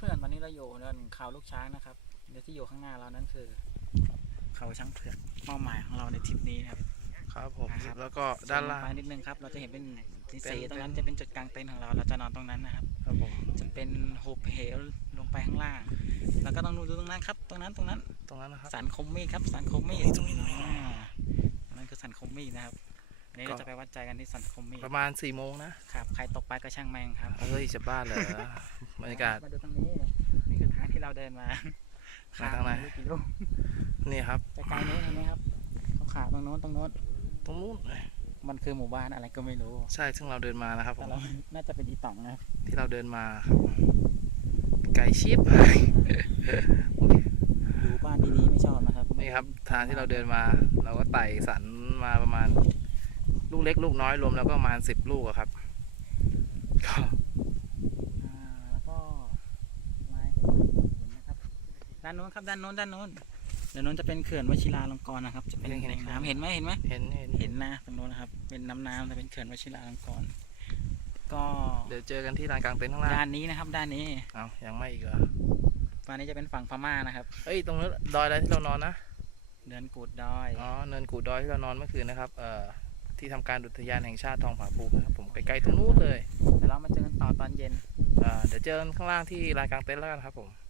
เพื่อนๆตอนนี้เราอยู่เนินเขาลูกช้างนะครับ เดี๋ยวที่อยู่ข้างหน้าเรานั้นคือ เขาช้างเผือกเป้าหมายของเราในทริปนี้นะครับ ครับผมครับ แล้วก็ด้านล่างไปนิดนึงครับ เราจะเห็นเป็นสีเป็นสีตรงนั้นจะเป็นจุดกลางเต็นท์ของเรา เราจะนอนตรงนั้นนะครับ ครับผมจะเป็นโฮปเหวลงไปข้างล่าง แล้วก็ต้องดูตรงนั้นครับ ตรงนั้นตรงนั้น ตรงนั้นนะครับสันคมมี่ครับสันคมมี่ตรงนี้ตรงนี้ตรงนี้อ่าตรงนั้นคือสันคมมี่นะครับ วันนี้ก็เราจะไปวัดใจกันที่สันคมมี่ประมาณ4ี่โมงนะครับ ใครตกไปก็ช่างแม่งครับเฮ้ยจะบ้าเหรอบรรยากาศ มาดูตรงนี้นี่คือทางที่เราเดินมามาทางไหน ม่รู้กี่ลูกนี่ครับไกลๆนู้นเห็นไหมครับเขาขาตรงโน้นตรงโน้นตรงนู้นมันคือหมู่บ้านอะไรก็ไม่รู้ใช่ซึ่งเราเดินมานะครับผแต่มเรา น่าจะเป็นอีต๋องนะครับที่เราเดินมาครับไก่ชิปดูบ้านดีๆไม่ชอบนะครับนี่ครับทางที่เราเดินมา เราก็ไต่สันมาประมาณ ลูกเล็กลูกน้อยรวมแล้วก็ประมาณสิบลูกอะครับก็อ่าแล้วก็ไม้เห็นนะครับ ด้านโน้นครับด้านโน้นด้านโน้นด้านโน้นจะเป็นเขื่อนวชิราลงกรณ์นะครับ จะเป็นแหล่งน้ำเห็นไหมเห็นไหมเห็นเห็นเห็นนะตรงโน้นนะครับ เป็นน้ำน้ำจะเป็นเขื่อนวชิราลงกรณ์ก็เดี๋ยวเจอกันที่ลานกลางเต็นท์ข้างล่างด้านนี้นะครับ ด้านนี้เอายังไม่อีกเหรอฝั่งนี้จะเป็นฝั่งพม่านะครับเอ้ยตรงนั้นดอยอะไรที่เรานอนนะเดินกูดดอย อ๋อ เนินกูดดอยที่เรานอนเมื่อคืนนะครับ เอ่อ ที่ทำการอุทยานแห่งชาติทองผาภูมินะครับผมใกล้ๆตรงนู้นเลยเดี๋ยวเรามาเจอกันต่อตอนเย็นอ่าเดี๋ยวเจอกันข้างล่างที่ลานกลางเต็นท์แล้วกันครับผมค